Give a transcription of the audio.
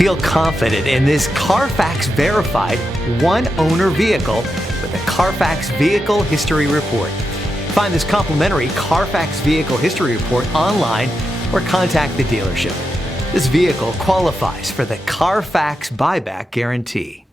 Feel confident in this CARFAX verified one-owner vehicle with a CARFAX Vehicle History Report. Find this complimentary CARFAX Vehicle History Report online or contact the dealership. This vehicle qualifies for the CARFAX buyback guarantee.